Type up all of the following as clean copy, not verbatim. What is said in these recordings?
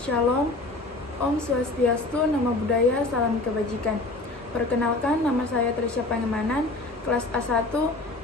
Shalom, Om Swastiastu, Namo Buddhaya, Salam Kebajikan. Perkenalkan, nama saya Trisha Pangemanan, kelas A1,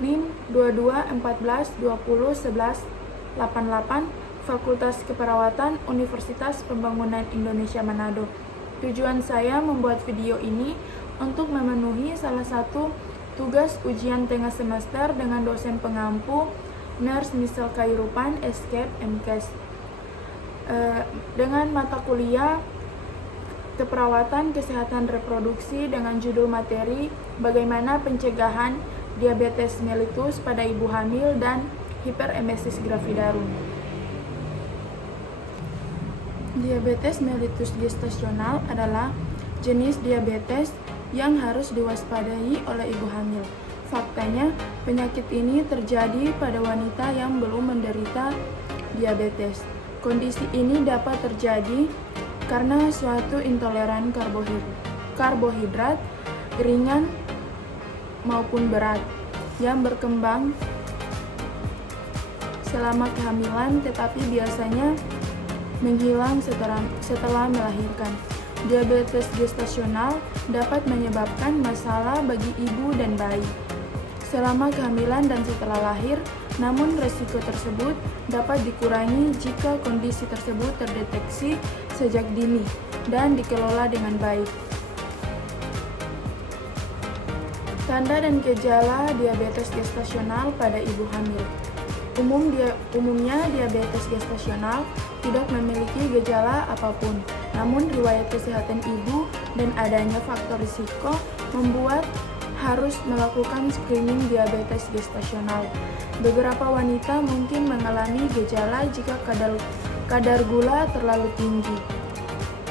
NIM 2214201188, Fakultas Keperawatan, Universitas Pembangunan Indonesia Manado. Tujuan saya membuat video ini untuk memenuhi salah satu tugas ujian tengah semester dengan dosen pengampu Nurse Misal Kairupan, Escape, MKes. Dengan mata kuliah keperawatan kesehatan reproduksi dengan judul materi bagaimana pencegahan diabetes mellitus pada ibu hamil dan hiperemesis gravidarum. Diabetes mellitus gestasional adalah jenis diabetes yang harus diwaspadai oleh ibu hamil. Faktanya, penyakit ini terjadi pada wanita yang belum menderita diabetes. Kondisi ini dapat terjadi karena suatu intoleran karbohidrat ringan maupun berat yang berkembang selama kehamilan tetapi biasanya menghilang setelah melahirkan. Diabetes gestasional dapat menyebabkan masalah bagi ibu dan bayi selama kehamilan dan setelah lahir, namun resiko tersebut dapat dikurangi jika kondisi tersebut terdeteksi sejak dini dan dikelola dengan baik. Tanda dan gejala diabetes gestasional pada ibu hamil. Umumnya diabetes gestasional tidak memiliki gejala apapun, namun riwayat kesehatan ibu dan adanya faktor risiko membuat harus melakukan screening diabetes gestasional. Beberapa wanita mungkin mengalami gejala jika kadar gula terlalu tinggi.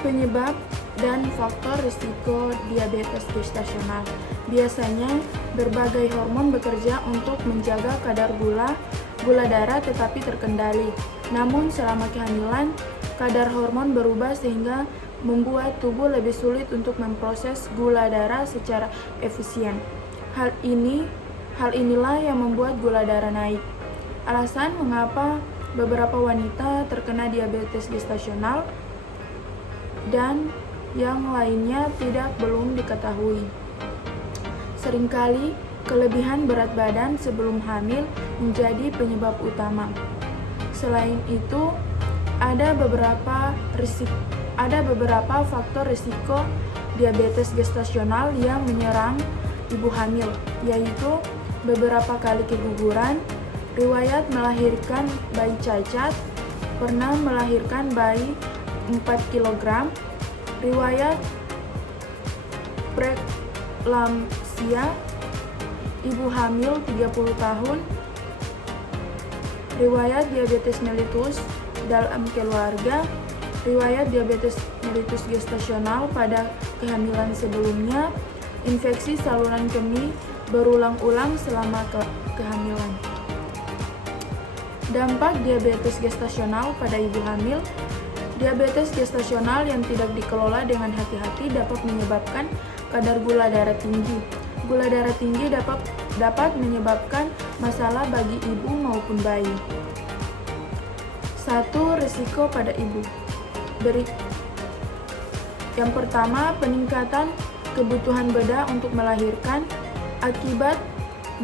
Penyebab dan faktor risiko diabetes gestasional. Biasanya berbagai hormon bekerja untuk menjaga kadar gula darah tetapi terkendali. Namun selama kehamilan, kadar hormon berubah sehingga membuat tubuh lebih sulit untuk memproses gula darah secara efisien. Hal inilah yang membuat gula darah naik. Alasan mengapa beberapa wanita terkena diabetes gestasional dan yang lainnya belum diketahui. Seringkali kelebihan berat badan sebelum hamil menjadi penyebab utama. Selain itu, ada beberapa faktor risiko diabetes gestasional yang menyerang ibu hamil, yaitu beberapa kali keguguran, riwayat melahirkan bayi cacat, pernah melahirkan bayi 4 kg, riwayat preeklamsia, ibu hamil 30 tahun, riwayat diabetes mellitus dalam keluarga, riwayat diabetes mellitus gestasional pada kehamilan sebelumnya, infeksi saluran kemih berulang-ulang selama kehamilan. Dampak diabetes gestasional pada ibu hamil. Diabetes gestasional yang tidak dikelola dengan hati-hati dapat menyebabkan kadar gula darah tinggi. Gula darah tinggi dapat menyebabkan masalah bagi ibu maupun bayi. 1. Risiko pada ibu. Yang pertama, peningkatan kebutuhan bedah untuk melahirkan akibat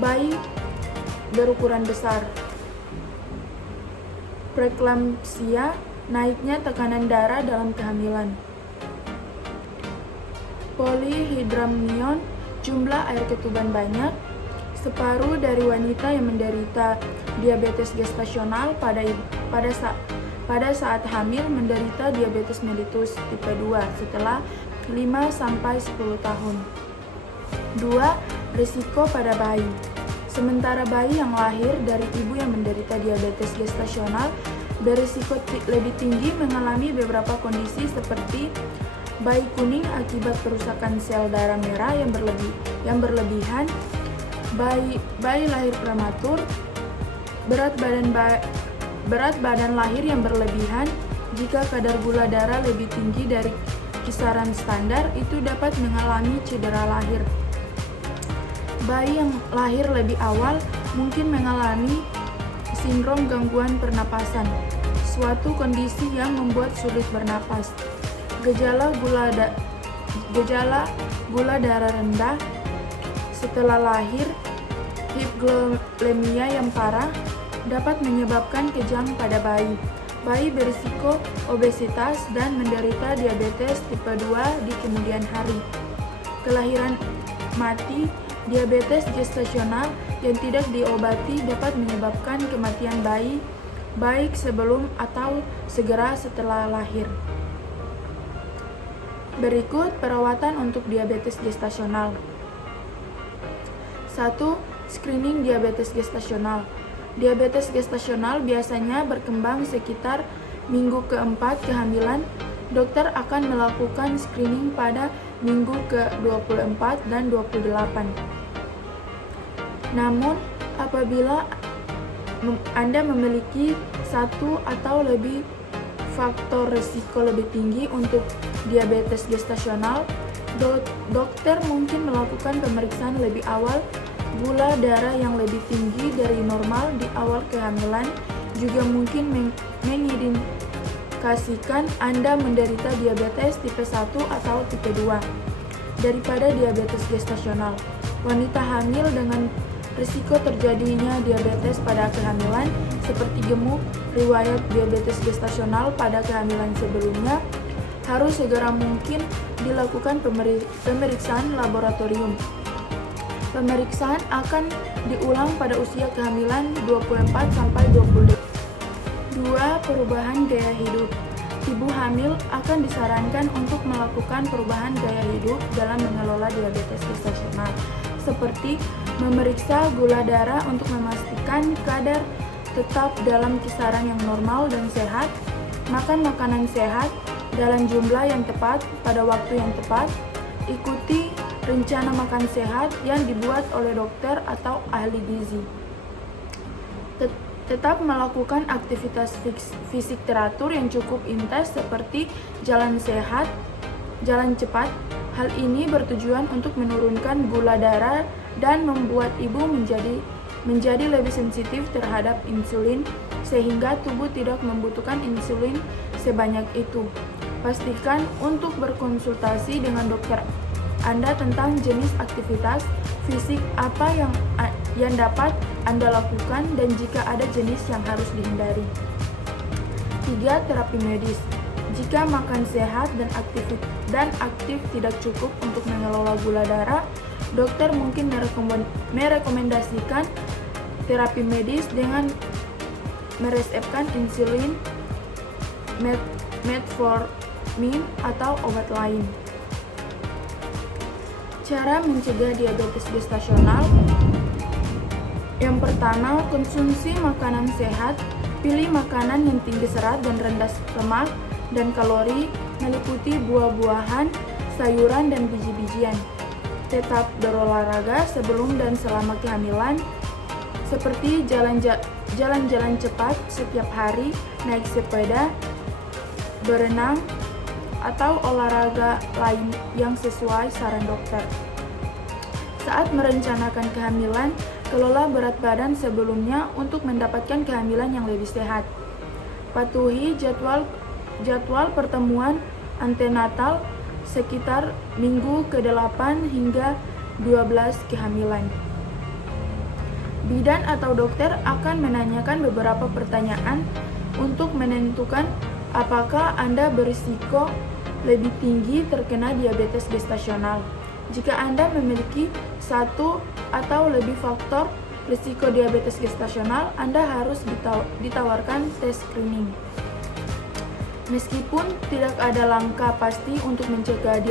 bayi berukuran besar. Preeklamsia, naiknya tekanan darah dalam kehamilan. Polihidramnion, jumlah air ketuban banyak. Separuh dari wanita yang menderita diabetes gestasional pada saat hamil menderita diabetes mellitus tipe 2 setelah 5-10 tahun. 2. Risiko pada bayi. Sementara bayi yang lahir dari ibu yang menderita diabetes gestasional berisiko lebih tinggi mengalami beberapa kondisi seperti bayi kuning akibat kerusakan sel darah merah yang berlebihan, bayi lahir prematur, berat badan lahir yang berlebihan. Jika kadar gula darah lebih tinggi dari kisaran standar, itu dapat mengalami cedera lahir. Bayi yang lahir lebih awal mungkin mengalami sindrom gangguan pernapasan, suatu kondisi yang membuat sulit bernapas. Gejala gula darah rendah setelah lahir, hipoglikemia yang parah dapat menyebabkan kejang pada bayi. Bayi berisiko obesitas dan menderita diabetes tipe 2 di kemudian hari. Kelahiran mati, diabetes gestasional yang tidak diobati dapat menyebabkan kematian bayi, baik sebelum atau segera setelah lahir. Berikut perawatan untuk diabetes gestasional. 1. Screening diabetes gestasional. Diabetes gestasional biasanya berkembang sekitar minggu keempat kehamilan. Dokter akan melakukan screening pada minggu ke-24 dan 28. Namun, apabila Anda memiliki satu atau lebih faktor risiko lebih tinggi untuk diabetes gestasional, dokter mungkin melakukan pemeriksaan lebih awal. Gula darah yang lebih tinggi dari normal di awal kehamilan juga mungkin mengindikasikan Anda menderita diabetes tipe 1 atau tipe 2 daripada diabetes gestasional. Wanita hamil dengan risiko terjadinya diabetes pada kehamilan seperti gemuk, riwayat diabetes gestasional pada kehamilan sebelumnya, harus segera mungkin dilakukan pemeriksaan laboratorium. Pemeriksaan akan diulang pada usia kehamilan 24-28. 2. Perubahan gaya hidup. Ibu hamil akan disarankan untuk melakukan perubahan gaya hidup dalam mengelola diabetes gestasional, seperti memeriksa gula darah untuk memastikan kadar tetap dalam kisaran yang normal dan sehat, makan makanan sehat dalam jumlah yang tepat pada waktu yang tepat, ikuti rencana makan sehat yang dibuat oleh dokter atau ahli gizi. Tetap melakukan aktivitas fisik teratur yang cukup intens seperti jalan sehat, jalan cepat. Hal ini bertujuan untuk menurunkan gula darah dan membuat ibu menjadi lebih sensitif terhadap insulin sehingga tubuh tidak membutuhkan insulin sebanyak itu. Pastikan untuk berkonsultasi dengan dokter Anda tentang jenis aktivitas fisik apa yang dapat Anda lakukan dan jika ada jenis yang harus dihindari. 3. Terapi medis. Jika makan sehat dan aktif tidak cukup untuk mengelola gula darah, dokter mungkin merekomendasikan terapi medis dengan meresepkan insulin, metformin, atau obat lain. Cara mencegah diabetes gestasional. Yang pertama, konsumsi makanan sehat. Pilih makanan yang tinggi serat dan rendah lemak dan kalori, meliputi buah-buahan, sayuran, dan biji-bijian. Tetap berolahraga sebelum dan selama kehamilan, seperti jalan-jalan cepat setiap hari, naik sepeda, berenang, atau olahraga lain yang sesuai saran dokter. Saat merencanakan kehamilan, kelola berat badan sebelumnya untuk mendapatkan kehamilan yang lebih sehat. Patuhi jadwal pertemuan antenatal sekitar minggu ke-8 hingga 12 kehamilan. Bidan atau dokter akan menanyakan beberapa pertanyaan untuk menentukan apakah Anda berisiko lebih tinggi terkena diabetes gestasional. Jika Anda memiliki satu atau lebih faktor risiko diabetes gestasional, Anda harus ditawarkan tes screening. Meskipun tidak ada langkah pasti untuk mencegah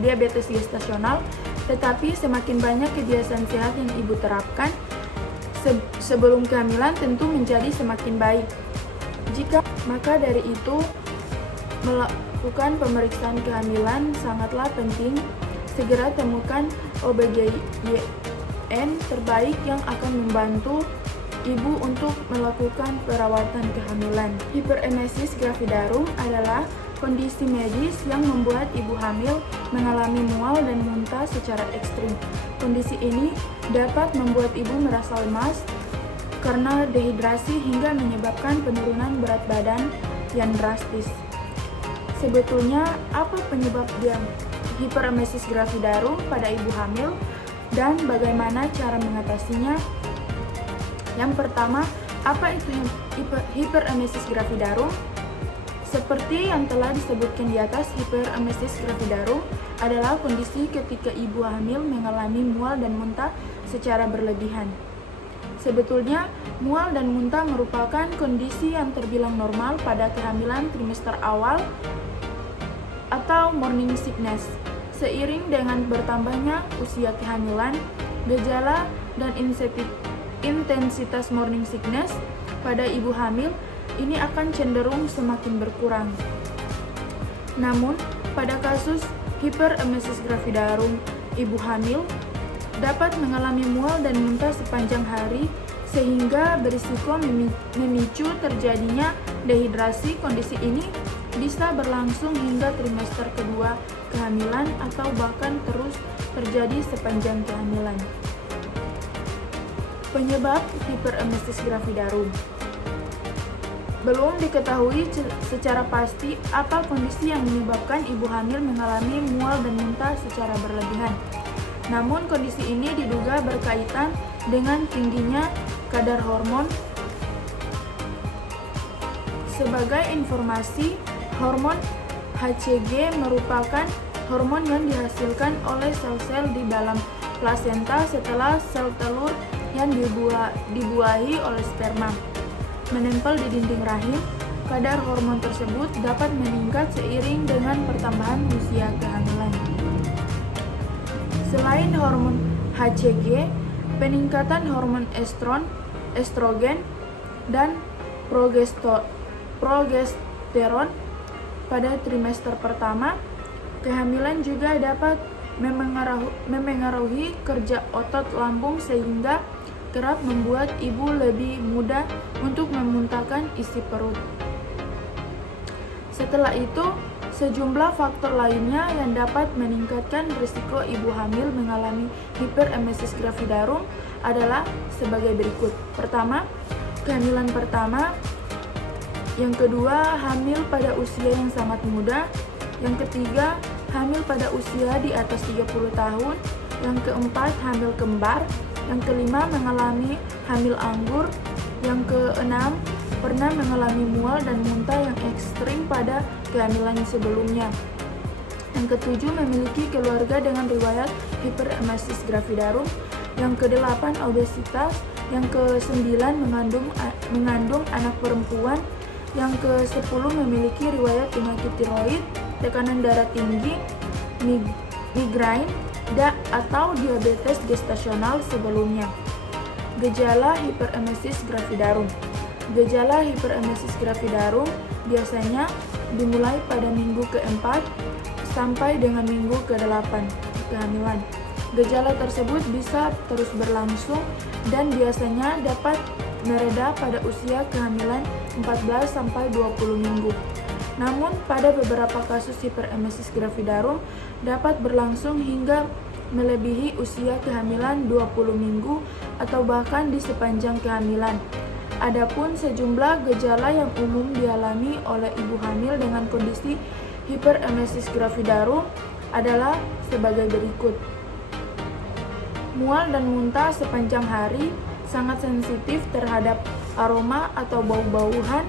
diabetes gestasional, tetapi semakin banyak kebiasaan sehat yang ibu terapkan sebelum kehamilan tentu menjadi semakin baik. Maka dari itu, melakukan pemeriksaan kehamilan sangatlah penting. Segera temukan OBGYN terbaik yang akan membantu ibu untuk melakukan perawatan kehamilan. Hiperemesis gravidarum adalah kondisi medis yang membuat ibu hamil mengalami mual dan muntah secara ekstrim. Kondisi ini dapat membuat ibu merasa lemas karena dehidrasi hingga menyebabkan penurunan berat badan kian drastis. Sebetulnya apa penyebab hiperemesis gravidarum pada ibu hamil dan bagaimana cara mengatasinya? Yang pertama, apa itu hiperemesis gravidarum? Seperti yang telah disebutkan di atas, hiperemesis gravidarum adalah kondisi ketika ibu hamil mengalami mual dan muntah secara berlebihan. Sebetulnya, mual dan muntah merupakan kondisi yang terbilang normal pada kehamilan trimester awal atau morning sickness. Seiring dengan bertambahnya usia kehamilan, gejala dan intensitas morning sickness pada ibu hamil ini akan cenderung semakin berkurang. Namun, pada kasus hiperemesis gravidarum, ibu hamil dapat mengalami mual dan muntah sepanjang hari sehingga berisiko memicu terjadinya dehidrasi. Kondisi ini bisa berlangsung hingga trimester kedua kehamilan atau bahkan terus terjadi sepanjang kehamilan. Penyebab hiperemesis gravidarum. Belum diketahui secara pasti apa kondisi yang menyebabkan ibu hamil mengalami mual dan muntah secara berlebihan. Namun kondisi ini diduga berkaitan dengan tingginya kadar hormon. Sebagai informasi, hormon HCG merupakan hormon yang dihasilkan oleh sel-sel di dalam plasenta setelah sel telur yang dibuahi oleh sperma menempel di dinding rahim. Kadar hormon tersebut dapat meningkat seiring dengan pertambahan usia kehamilan. Selain hormon HCG, peningkatan hormon estrogen dan progesteron pada trimester pertama kehamilan juga dapat memengaruhi kerja otot lambung sehingga kerap membuat ibu lebih mudah untuk memuntahkan isi perut. Setelah itu, sejumlah faktor lainnya yang dapat meningkatkan risiko ibu hamil mengalami hiperemesis gravidarum adalah sebagai berikut. Pertama, kehamilan pertama. Yang kedua, hamil pada usia yang sangat muda. Yang ketiga, hamil pada usia di atas 30 tahun. Yang keempat, hamil kembar. Yang kelima, mengalami hamil anggur. Yang keenam, pernah mengalami mual dan muntah yang ekstrim pada kehamilan sebelumnya. Yang ketujuh, memiliki keluarga dengan riwayat hiperemesis gravidarum. Yang kedelapan, obesitas. Yang kesembilan, mengandung anak perempuan. Yang ke-10, memiliki riwayat penyakit tiroid, tekanan darah tinggi, migrain, atau diabetes gestasional sebelumnya. Gejala hiperemesis gravidarum. Gejala hiperemesis gravidarum biasanya dimulai pada minggu ke-4 sampai dengan minggu ke-8 kehamilan. Gejala tersebut bisa terus berlangsung dan biasanya dapat mereda pada usia kehamilan 14 sampai 20 minggu. Namun, pada beberapa kasus hiperemesis gravidarum dapat berlangsung hingga melebihi usia kehamilan 20 minggu atau bahkan di sepanjang kehamilan. Adapun sejumlah gejala yang umum dialami oleh ibu hamil dengan kondisi hiperemesis gravidarum adalah sebagai berikut. Mual dan muntah sepanjang hari, sangat sensitif terhadap aroma atau bau-bauan,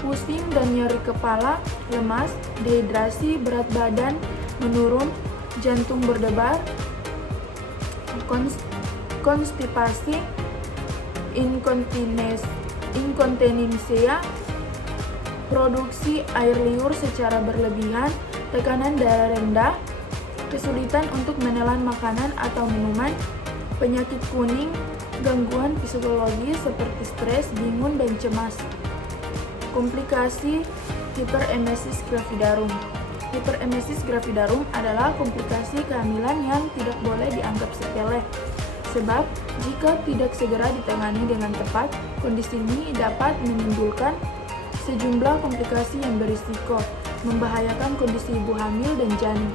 pusing dan nyeri kepala, lemas, dehidrasi, berat badan menurun, jantung berdebar, konstipasi, inkontinensia, produksi air liur secara berlebihan, tekanan darah rendah, kesulitan untuk menelan makanan atau minuman, penyakit kuning, gangguan psikologis seperti stres, bingung, dan cemas. Komplikasi hiperemesis gravidarum. Hiperemesis gravidarum adalah komplikasi kehamilan yang tidak boleh dianggap sepele. Sebab, jika tidak segera ditangani dengan tepat, kondisi ini dapat menimbulkan sejumlah komplikasi yang berisiko membahayakan kondisi ibu hamil dan janin.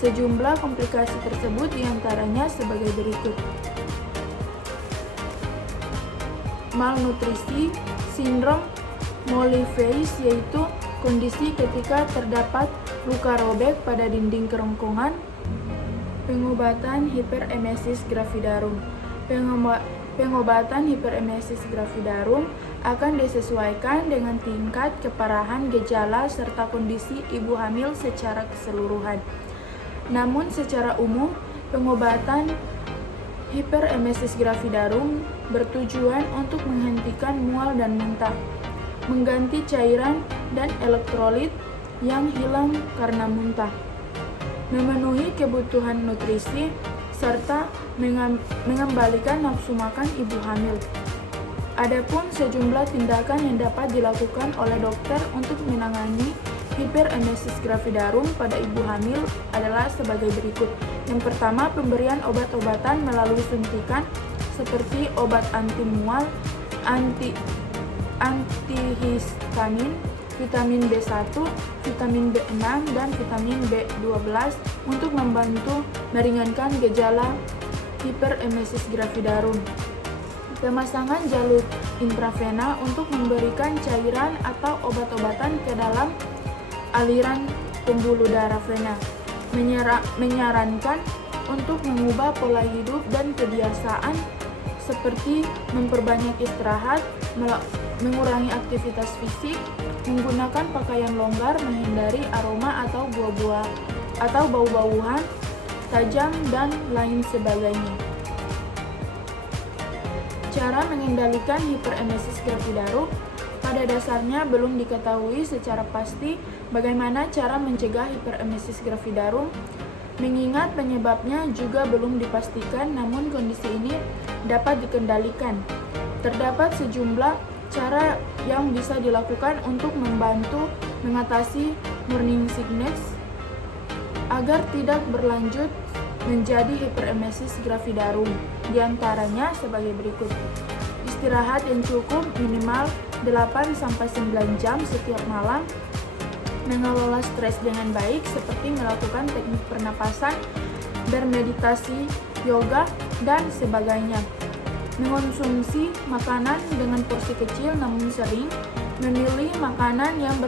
Sejumlah komplikasi tersebut diantaranya sebagai berikut. Malnutrisi, sindrom mollifies, yaitu kondisi ketika terdapat luka robek pada dinding kerongkongan. Pengobatan hiperemesis gravidarum. Pengobatan hiperemesis gravidarum akan disesuaikan dengan tingkat keparahan gejala serta kondisi ibu hamil secara keseluruhan. Namun secara umum, pengobatan hiperemesis gravidarum bertujuan untuk menghentikan mual dan muntah, mengganti cairan dan elektrolit yang hilang karena muntah, memenuhi kebutuhan nutrisi, serta mengembalikan nafsu makan ibu hamil. Adapun sejumlah tindakan yang dapat dilakukan oleh dokter untuk menangani hiperemesis gravidarum pada ibu hamil adalah sebagai berikut. Yang pertama, pemberian obat-obatan melalui suntikan seperti obat anti-mual, antihistamin, vitamin B1, vitamin B6, dan vitamin B12 untuk membantu meringankan gejala hiperemesis gravidarum. Pemasangan jalur intravena untuk memberikan cairan atau obat-obatan ke dalam aliran pembuluh darah vena. Menyarankan untuk mengubah pola hidup dan kebiasaan seperti memperbanyak istirahat, mengurangi aktivitas fisik, menggunakan pakaian longgar, menghindari aroma atau buah-buah atau bau-bauan tajam, dan lain sebagainya. Cara mengendalikan hiperemesis gravidarum. Pada dasarnya belum diketahui secara pasti bagaimana cara mencegah hiperemesis gravidarum, mengingat penyebabnya juga belum dipastikan, namun kondisi ini dapat dikendalikan. Terdapat sejumlah cara yang bisa dilakukan untuk membantu mengatasi morning sickness agar tidak berlanjut menjadi hiperemesis gravidarum. Di antaranya sebagai berikut. Istirahat yang cukup minimal 8-9 jam setiap malam, mengelola stres dengan baik seperti melakukan teknik pernapasan, bermeditasi, yoga, dan sebagainya. Mengonsumsi makanan dengan porsi kecil namun sering, memilih makanan yang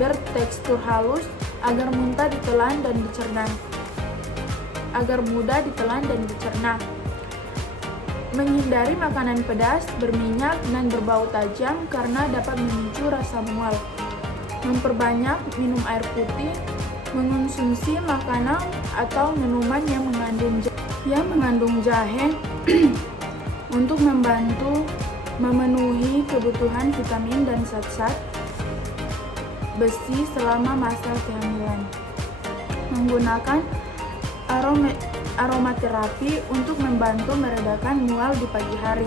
bertekstur halus agar mudah ditelan dan dicerna. Menghindari makanan pedas, berminyak, dan berbau tajam karena dapat memicu rasa mual. Memperbanyak minum air putih, mengonsumsi makanan atau minuman yang mengandung jahe untuk membantu memenuhi kebutuhan vitamin dan zat-zat besi selama masa kehamilan. Menggunakan aromaterapi untuk membantu meredakan mual di pagi hari.